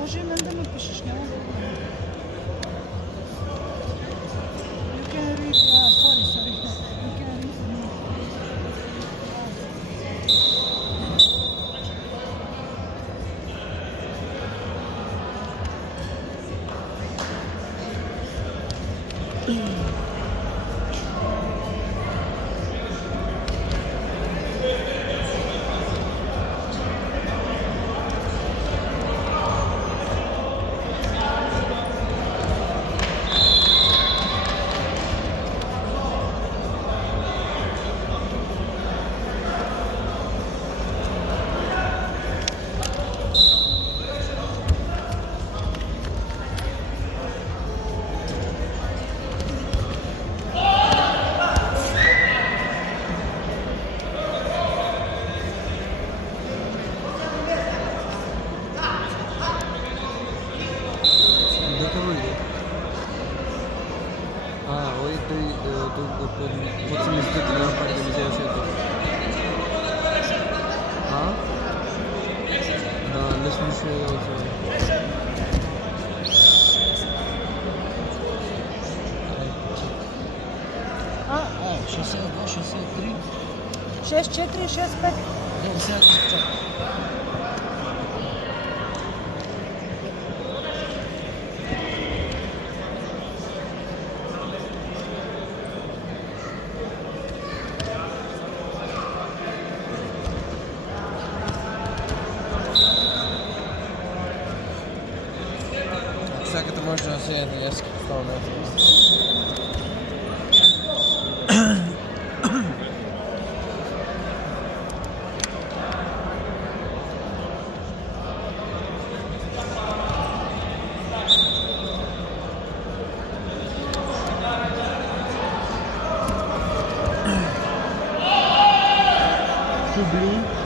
Може и мен да ме пишеш, няма проблем. You can read, sorry. You can read me. দেখে বললি ওই তুই প্রথম মিস্ত্রি দিলাম পারি নিজে এসে Da, lass mich also. Шосе 2, шосе 3. 6-4, 6-5. Да, сега чак. Всякото може да се яде, аз какво не Tout bleu.